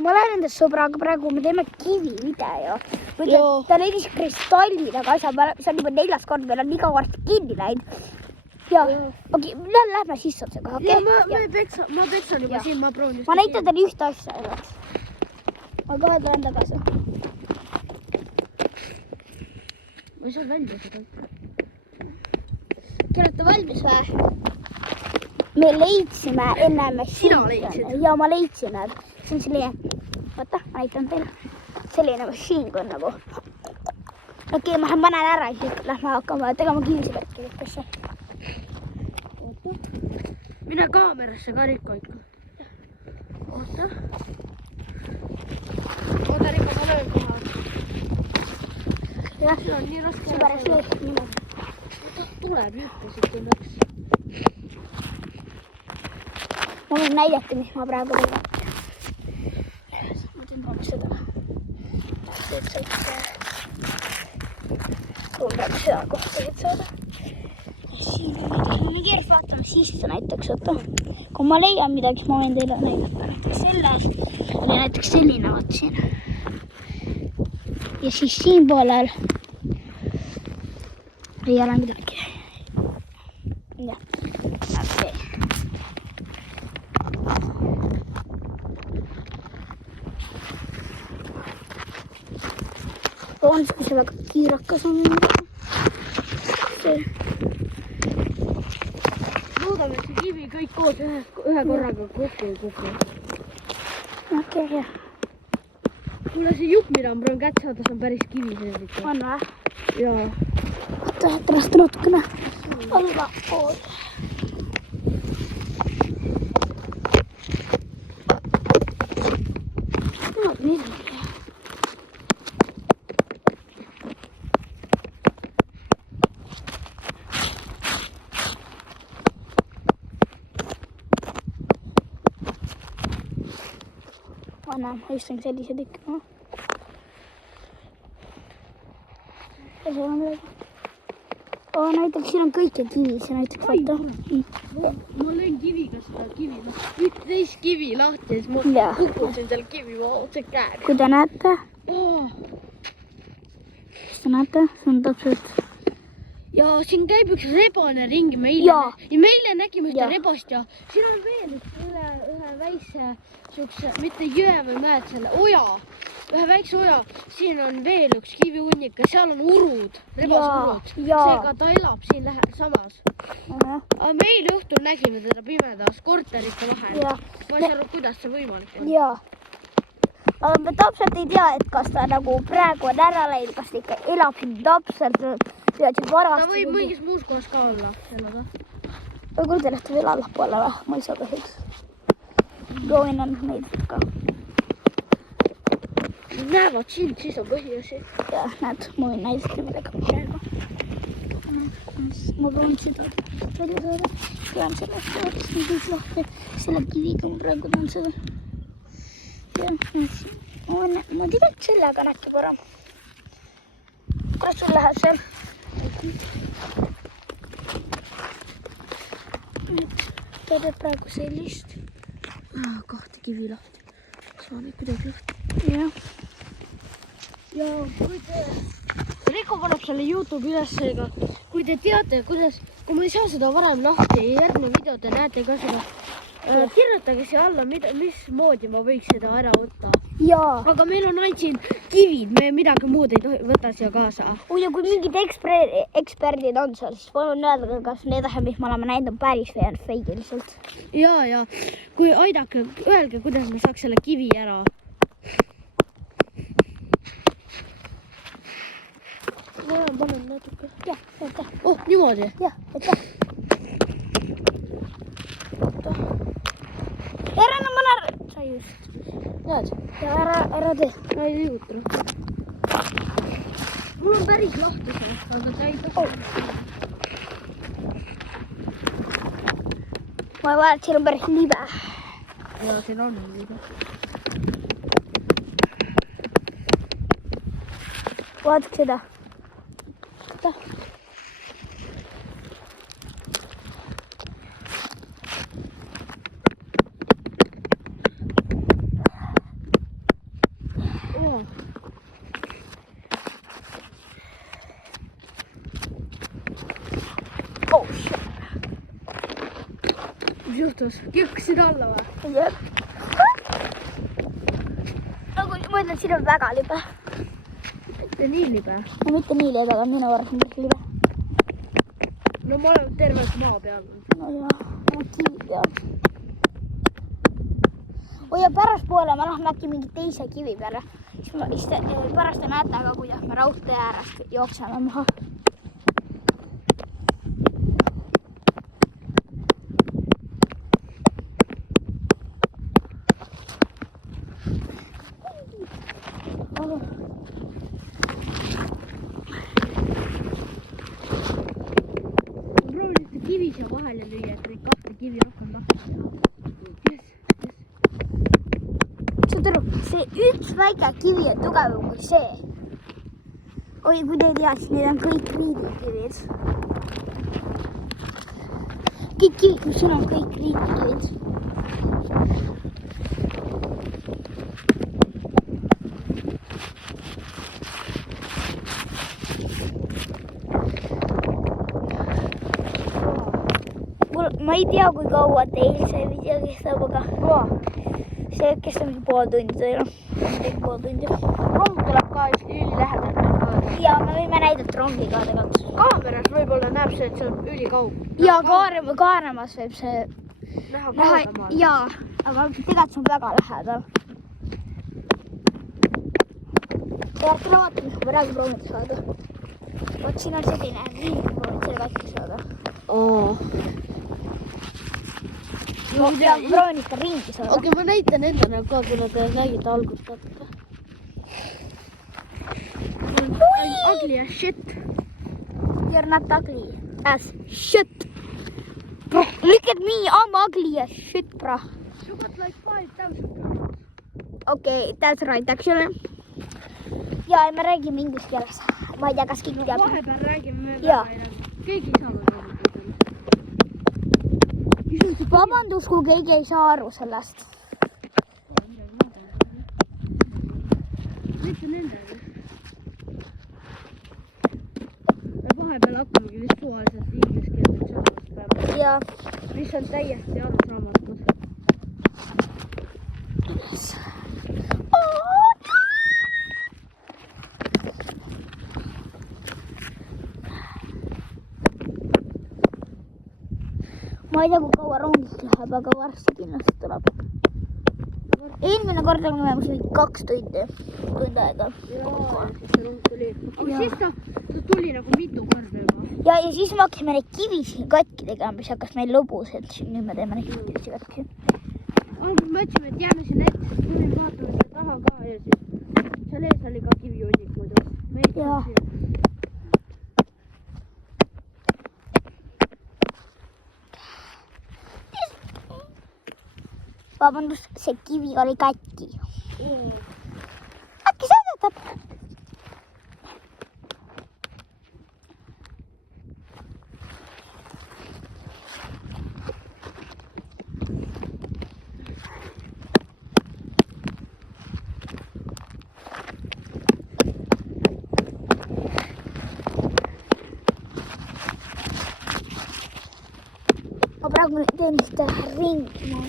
Ma olen endast sõbraga praegu, me teeme kivi video. Ta leidis kristalli, aga see on juba 4. kord, meil on iga kord kinni läinud. Ja, okei, lähme sisse otsega, okei? Ma peksan juba siin, ma proovin just. Ma näitan teile ühte asja oleks. Ma kohe tulen tagasi. Ma ei saa välja seda. Te olete valmis või? Me leidsime enne Sina leidsid? Ja ma leidsin need. See on selline, vaata, ma näitan teile. Selline machine gun nagu. Okei, ma panen ära, siis lähme hakkama tegema kivisepärki võtkasse. Mine kaamerasse ka Rikko ikka. Oota. Oota Rikko, ma löön koha. Jah, See on nii raske. see pärast lööb niimoodi. Tuleb juttusid õnneks. Ma võin näidata, mis ma praegu tegin. Ma tõmbame seda. Toon praegu seda kohta, et saada. Siin on mingi järjest vaatame sisse näiteks, oota. Kui ma leian midagi, siis ma võin teile näidata. Näiteks selles oli näiteks selline vaat siin. Ja siis siin poolel ei ole midagi. Ja, okei. On see väga kiirakas on. See. Loodame, et see kivi kõik koos ühe korraga kokku ei kuku. Okei, jah. Mulle see jupp, mida ma proovin kätt saada, see on päris kivi see. On või? Jaa. Oota, et ennast natukene alla pool. No, midagi. Ma istun sellised ikka. Ja see on midagi. Näiteks siin on kõike kivi, see näiteks vaata. Ma lõin kiviga seda kivi, 11 kivi lahti ja siis ma kukkusin seal kivi otse käega. Kui te näete, see on täpselt. Ja siin käib üks rebane ringi meile nägime ühte rebast ja siin on veel ühe väikse mitte jõe või mäed selle oja, ühe väikse oja, siin on veel üks kivihunnik ja seal on urud, rebasurud, seega ta elab siin samas. Aga me eile õhtul nägime teda pimedas korterite vahel, ma ei saa aru, kuidas see võimalik on. Jaa, aga me täpselt ei tea, et kas ta nagu praegu on ära läinud, kas ta ikka elab siin täpselt. Ta võib mingis muus kohas ka olla elada. Või kui te lähte veel allapoole, ma ei saa kahjuks. Proovin on neid ka. Näevad sind, siis on põhiasi. Jah, näed, ma võin näidata midagi praegu. Ma proovin seda välja saada. Pean sellest vaatast nüüd lahti. Selle kiviga ma praegu teen seda. Ma tegelikult sellega on äkki parem. Kuidas sul läheb seal? Ta teeb praegu sellist. Kahte kivi lahti. Saan ikka kuidagi lahti. Jah. Ja kui te... Rikko paneb selle YouTube ülesega. Kui te teate, kuidas... Kui ma ei saa seda varem lahti ja järgmine video te näete ka seda. Kirjutage siia alla, mismoodi ma võiks seda ära võtta. Jaa. Aga meil on ainult siin kivid, me midagi muud ei võta siia kaasa. Ja kui mingid eksperdid on seal, siis palun öelda, kas need asjad, mis me oleme näinud, on päris või on feigi lihtsalt. Ja kui aidake, öelge, kuidas me saaks selle kivi ära. Ma panen natuke. Jah, oota. Oh, niimoodi? Jah, oota. Ära enam ära. Sa just. Näed? Ja ära tee. Ma ei liiguta. Mul on päris lahti see, aga ta ei taha. Ma vaatan, et siin on päris libe. Ja, siin on libe. Vaataks seda. Oh shit. Mis juhtus? Kikkusid alla või? Jep. Nagu ma ütlen, siin on väga libe. Mitte nii libe. No mitte nii libe, aga minu arvates on libe. No ma olen tervelt maa peal. No jah, ma kivi peal. Oi ja pärastpoole me lähme äkki mingi teise kivi peale. Siis pärast te näete aga, kuidas me raudtee äärest jookseme maha. Proovisite kivi siia vahele lüüa, et neid kahte kivi rohkem lahti saada. Saad aru, see üks väike kivi on tugevam kui see. Oi, kui te ei tea, siis need on kõik riidikivid. Kõik kivid, mis siin on, kõik riidikivid. Ma ei tea, kui kaua teil see video kestab, aga see kestab mingi pool tundi teil. Pool tundi. Rong tuleb ka ülilähedalt. Ja me võime näidata rongi ka tegelikult. Kaameras võib-olla näeb see, et see on ülikaug. Ja kaaremas võib see Näha kaugemal. Jaa, aga tegelikult see on väga lähedal. Tegelikult vaatame, kui praegu proovida saada. Vot siin on selline riik, kui proovida selle katki saada. No, ja proovin ikka ringi saada. Okei, ma näitan endale ka, kuna te nägite algust natuke. Ugly as shit. You're not ugly as shit. Bro, look at me, I'm ugly as shit, bro. You got like 5,000. Okay, that's right, actually. Ja me räägime inglise keeles. Ma ei tea, kas keegi teab. Vahepeal räägime me Jaa. Keegi ei saa aru. Vabandust, kui keegi ei saa aru sellest. Mitte nendele. Me vahepeal hakkamegi vist suvaliselt inglise keeles sõnast peale. Ja. Mis on täiesti arusaamatud. Ma ei tea, kui kaua rongist läheb, aga varsti kindlasti tuleb. Eelmine kord olime mingi 2 tundi. Tund aega. Jaa, siis see rong tuli. Aga siis ta tuli nagu mitu korda juba. Ja siis me hakkasime neid kivisi katki tegema, mis hakkas meil lõbus, et nüüd me teeme neid kivisi katki. Algul mõtlesime, et jääme sinna ette, siis tulime vaatame seda taha ka ja siis seal ees oli ka kivijunnik muidu. Jaa. Vabandust, see kivi oli katki. Äkki sõidetab? Ma praegu teen ühte ringi.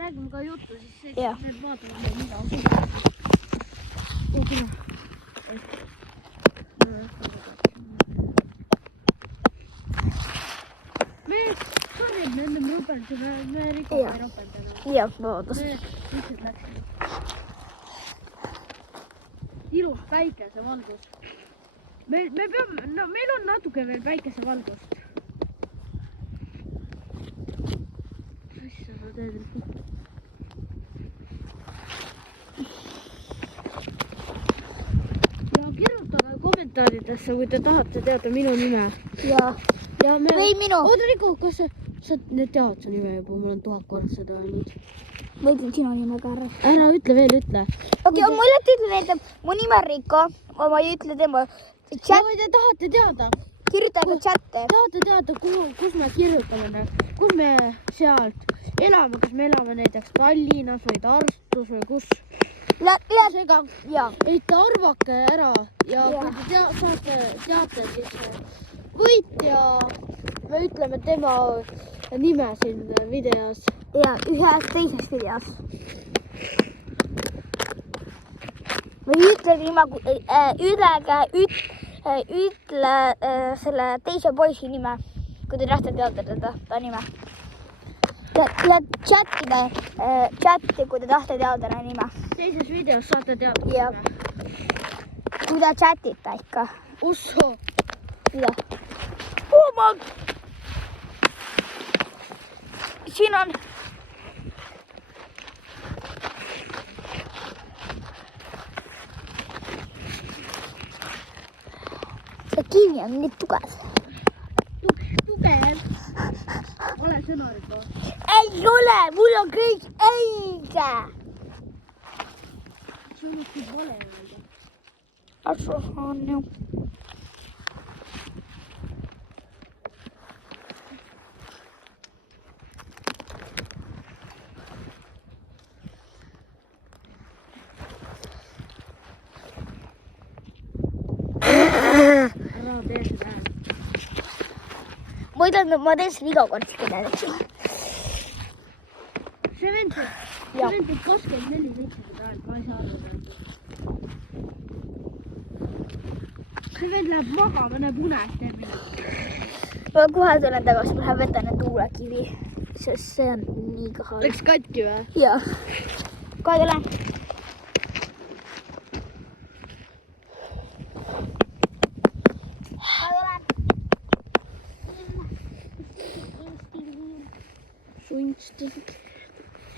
Räägime ka juttu, siis Jah. need vaatavad mida on. Me sonid nende roperdame, me rikume Jah. roperdame. Jah, vabandust. Me lihtsalt läksime. Ilus päikesevalgus. Me peame, no meil on natuke veel päikesevalgust. Issa sa teed. Ja kirjutage kommentaaridesse, kui te tahate teada minu nime. Ja. Ja me... Või minu. Oota, Riku, kas sa need teavad su nime juba? Mul on 1000 korda seda öelnud. Ma ütlen sinu nime ka ära. Ära ütle veel, ütle. Okei, mulle ütlen, et mu nimi on Riiko. Ma ei ütle tema. Kui te tahate teada, Kirjutage chatte. tahate teada, kus me kirjutame, kus me sealt elame, kas me elame näiteks Tallinnas või Tartus või kus. Seega, et arvake ära ja kui te saate teate, siis võitja, me ütleme tema nime siin videos. Ja ühes teises videos. Või ütlege nime, ütle selle teise poisi nime, kui te tahate teada ta nime. Ja chatti, kui te tahate teada nime. Teises videos saate teada nime. Kui te chatite ikka. Usso. Mida? Siin on. See kivi on nii tugev. Tugev? Ole sõnariko. Ei ole, mul on kõik õige. Sul mõttis vale öelda. Asu on ju. Ma teen seda iga kord. See vend teeb 24 liitrit aeg, ma ei saa aru. See vend läheb magama, näeb unes teeb midagi. Ma kohe tulen tagasi, ma lähen võtan need tuulekivi, sest see on nii kahal. Läks katki või? Jaa. Kohe tulen.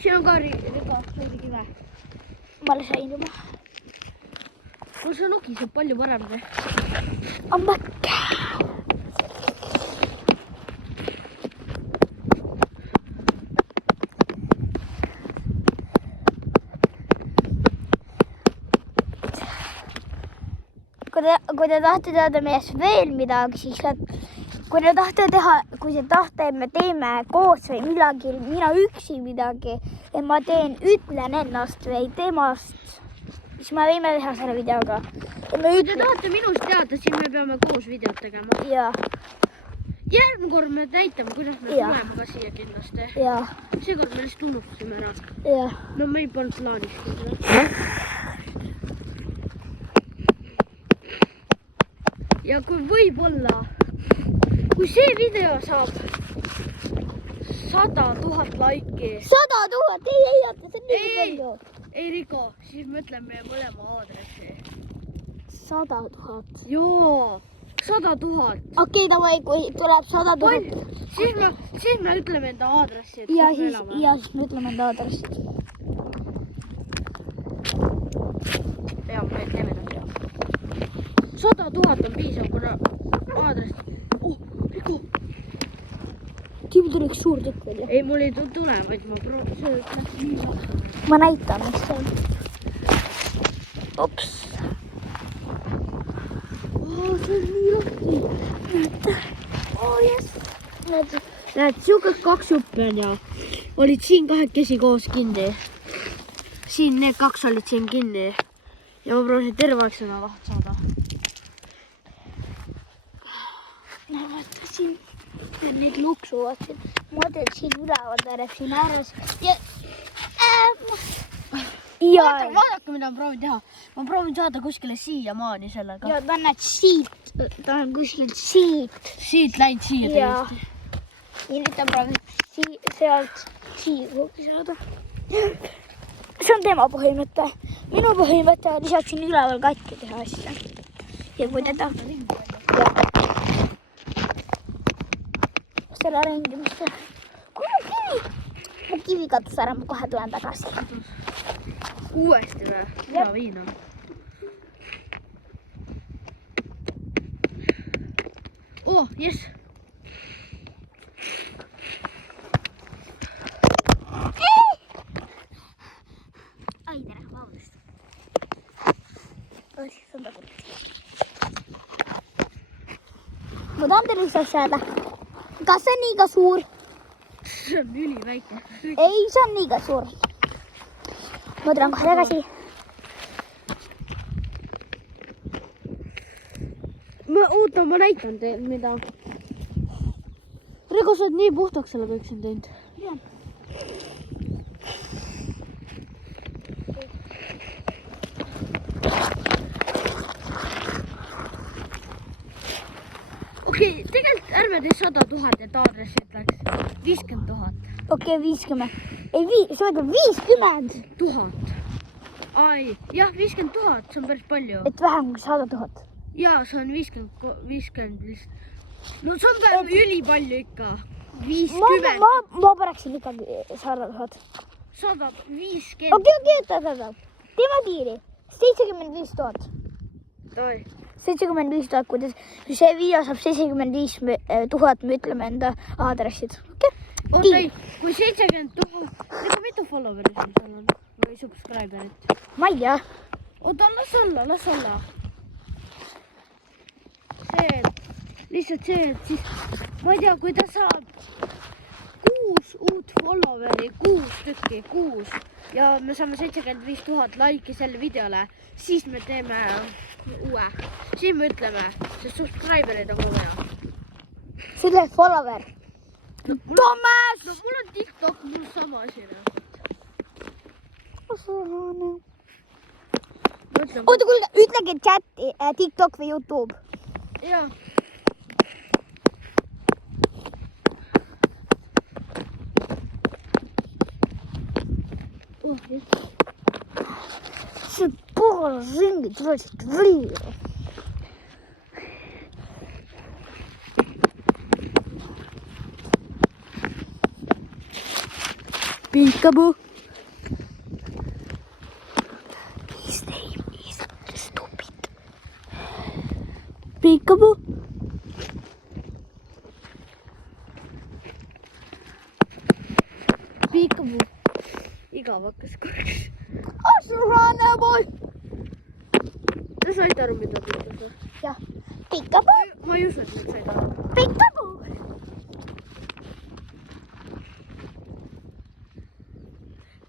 Siin on ka rikive. Ma sain juba. Mul see nugiseb palju parem. On väkke. Kui te tahate teada meest veel midagi, siis kui te tahate, et me teeme koos või midagi, mina üksi midagi, et ma ütlen ennast või temast, siis me võime teha selle videoga. Kui te tahate minust teada, siis me peame koos videot tegema. Jaa. Järgmine kord me näitame, kuidas me tuleme ka siia kindlasti. Jaa. Seekord me lihtsalt unustasime ära. Jaa. No me ei polnud plaanis. Ja kui võib-olla, kui see video saab 100 000 laiki. 100 000? Ei, see on nii palju. Ei, Riko, siis mõtleme meie mõlema aadressi. 100 000? Joo, 100 000. Okei, davai, kui tuleb 100 000. Siis me ütleme enda aadressi. Ja siis me ütleme enda aadressi. Ja, me teeme ta. 100 000 on piisav, kuna aadress. Oh, Riko. Tiim tuli üks suur tükk välja. Ei, mul ei tule, vaid ma proovin. See läks nii lahti. Ma näitan, mis see on. Ups. See on nii lahti. Yes. Näed, siukest 2 juppi on ja olid siin kahekesi koos kinni. Siin need 2 olid siin kinni. Ja ma proovisin terve aeg seda lahti saada. Siin need luksuvad siin. Ma teen siin üleval järjeb siin ääres. Vaadake, mida ma proovin teha. Ma proovin saada kuskile siia maani sellega. Ja ta on näed siit. Ta on kuskil siit. Siit läinud siia täiesti. Ja nüüd ta proovib sealt siia kuhugi saada. See on tema põhimõte. Minu põhimõte on lihtsalt siin üleval katki teha asja. Ja kui ta tahab. Selle ringimiste. Kui on kivi? Mu kivi katus ära, ma kohe tulen tagasi. Uuesti või? Hea viin on. Oh, jess. Ai, tere, vabandust. ma tahan teile üks asja öelda. Kas see on liiga suur? See on üliväike. Ei, see on liiga suur. Ma tulen kohe tagasi. Oota, ma näitan teil, mida. Rigo, sa oled nii puhtaks selle kõik siin teinud. Jah. Okei, tegelikult ärme tee 100 000, et aadressi ütleks 50 000. Okei, 50. Ei, see võtab 50 000. Ai, jah, 50 000, see on päris palju. Et vähem kui 100 000. Jaa, see on 50 vist. No see on päev ülipalju ikka. 50. Ma pareksin ikkagi 100 000. 100, 50. Okei, teeme diili. 75 000. Toi. 75 000, kui see video saab 75 000, me ütleme enda aadressid. Okei? Oota, kui 70 000, nagu mitu followerit sul on või subscriberit? Ma ei tea. Oota, las olla. Lihtsalt see, et siis, ma ei tea, kui ta saab 6 uut followeri, 6 tükki, 6 ja me saame 75 000 laiki selle videole, siis me teeme uue. Siin me ütleme, see subscriberid on vaja. Selle follower. Toomas! No mul on TikTok, mul sama asi. Oota, kuulge, ütlege chati, TikTok või YouTube. Jaa. See pool ringi tulesid võlju. Peekaboo. His name is stupid. Peekaboo. Peekaboo. Igav hakkas korraks. Assurane boy. Sa said aru, mida ta ütles? Jah. Peekaboo. Ma ei usu, et nad said aru. Peekaboo.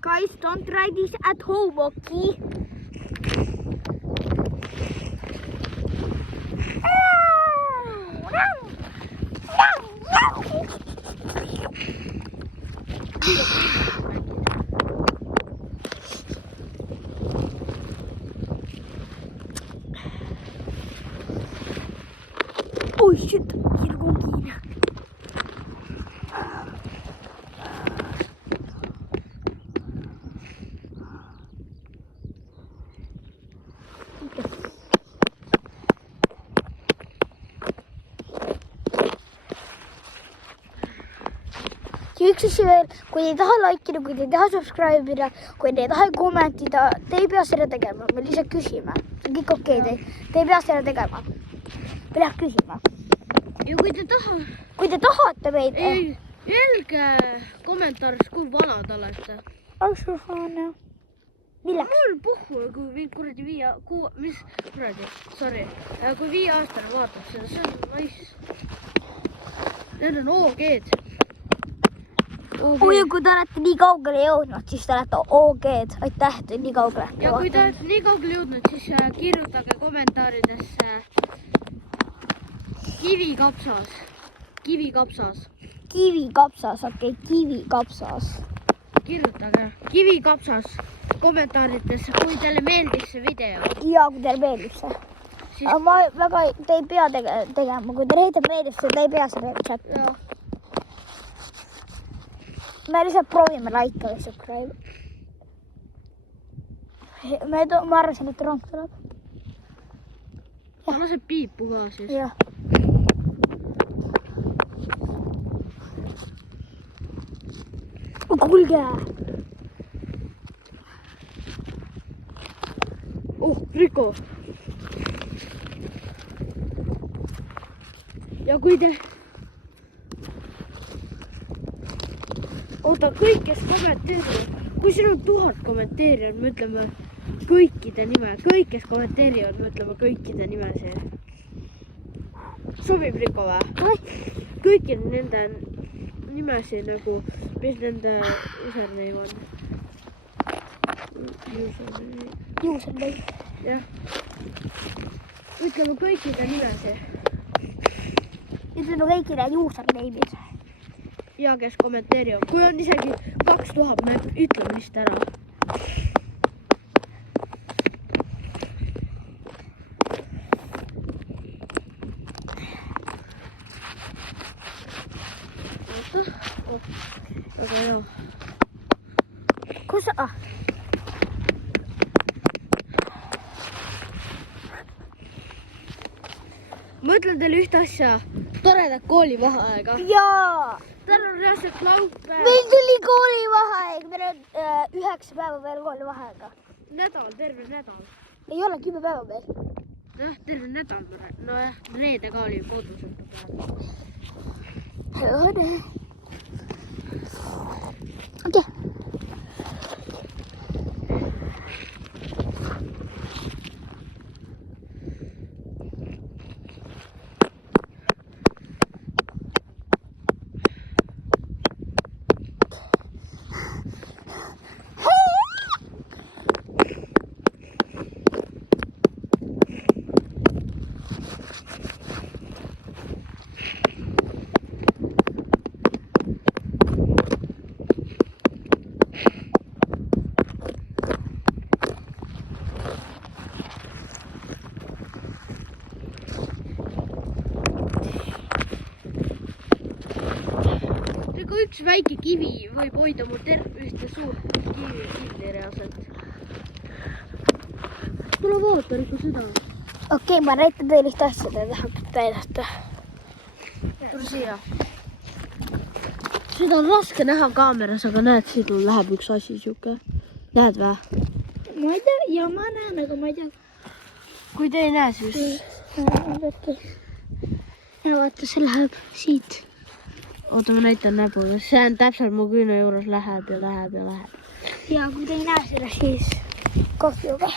Guys, don't try this at home, okay? Oh shit, hier komt hier. Ja üks asi veel, kui te ei taha laikida, kui te ei taha subscribe'ida, kui te ei taha kommentida, te ei pea seda tegema, me lihtsalt küsime. See on kõik okei, te ei pea seda tegema. Me läheb küsima. Ja kui te tahate meid... Jälge kommentaaris, kui vanad olete. Assurane. Milleks? Mul puhku, kui kuradi kui 5 aastane vaatab seda, see on nice. Need on OG-d. Oi, kui te olete nii kaugele jõudnud, siis te olete OG-d. Aitäh, et nii kaugele. Ja kui te olete nii kaugele jõudnud, siis kirjutage kommentaaridesse kivikapsas. Kivikapsas, okei, kivikapsas. Kirjutage kivikapsas kommentaaridesse, kui teile meeldis see video. Ja, kui teile meeldib see. Aga ma väga, te ei pea tegema, kui teile meeldib see, te ei pea seda chatima. Me lihtsalt proovime laika või subscribe. Ma arvasin, et rong tuleb. Ja laseb piipu ka siis. Jah. Kuulge! Riko! Ja kui te... Oota, kõik, kes kommenteerivad. Kui siin on 1000 kommenteerijad, me ütleme kõikide nime, kõik, kes kommenteerivad, me ütleme kõikide nimesi. Sobib Riko või? Kõikide nende nimesi nagu, mis nende username on. Username. Jah. Ütleme kõikide nimesi. Ütleme kõikide username'id. Ja kes kommenteerivad. Kui on isegi 2000, me ütleme vist ära. Aga joo. Kus sa? Ma ütlen teile ühte asja. Toredat koolivaheaega. Jaa! Täna on reaalselt laupäev. Meil tuli koolivaheaeg. Meil on 9 päeva veel koolivaheaega. Nädal, terve nädal. Ei ole 10 päeva veel. Jah, terve nädal. Nojah, reede ka oli kodus. Okei. Üks väike kivi võib hoida mu ühte suurt kivi kinni reaalselt. Tule vaata, Riko, seda. Okei, ma näitan teile ühte asja, te tahate näidata. Tule siia. Seda on raske näha kaameras, aga näed, siin läheb üks asi siuke. Näed või? Ma ei tea, ja ma näen, aga ma ei tea. Kui te ei näe, siis... Ja vaata, see läheb siit. Oota, ma näitan näbu. See on täpselt mu küüne juures läheb ja läheb ja läheb. Ja kui te ei näe seda, siis kahjuga.